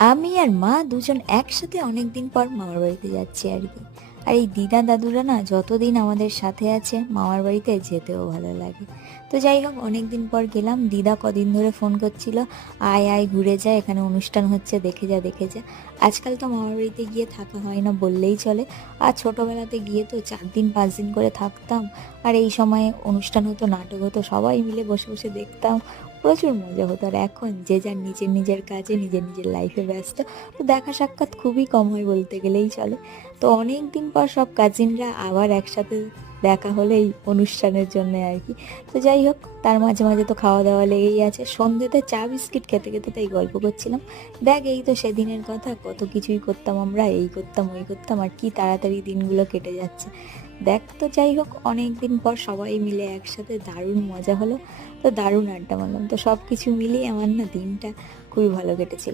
আমি আর মা দুজন একসাথে অনেক দিন পর মামার বাড়িতে যাচ্ছি আর কি। আর এই দিদা দাদুরা না যতদিন আমাদের সাথে আছে, মামার বাড়িতে যেতেও ভালো লাগে। তো যাই হোক অনেক দিন পর গেলাম। দিদা কদিন ধরে ফোন করছিল, আয় আয়, ঘুরে যা, এখানে অনুষ্ঠান হচ্ছে, দেখে যা দেখে যা। আজকাল তো মামার বাড়িতে গিয়ে থাকা হয় না বললেই চলে। আর ছোটোবেলাতে গিয়ে তো চার দিন, পাঁচ দিন করে থাকতাম। আর এই সময়ে অনুষ্ঠান হতো, নাটক হতো, সবাই মিলে বসে বসে দেখতাম। প্রচুর মজা হতো। আর এখন যে যার নিজের নিজের কাজে, নিজের নিজের লাইফে ব্যস্ত, তো দেখা সাক্ষাৎ খুবই কম হয় বলতে গেলেই চলে। তো অনেক দিন পর সব কাজিনরা আবার একসাথে দেখা হলো এই অনুষ্ঠানের জন্য আর কি। তো যাই হোক, তার মাঝে মাঝে তো খাওয়া দাওয়া লেগেই আছে। সন্ধ্যেতে চা, বিস্কিট খেতে খেতে তাই গল্প করছিলাম। দেখ, এই তো সেদিনের কথা, কত কিছুই করতাম আমরা, এই করতাম, ওই করতাম, আর কি তাড়াতাড়ি দিনগুলো কেটে যাচ্ছে। দেখ তো যাই হোক অনেক দিন পর সবাই মিলে একসাথে দারুণ মজা হলো। তো দারুণ আড্ডা মারলাম। তো সব কিছু মিলিয়ে আমার না দিনটা খুবই ভালো কেটেছিল।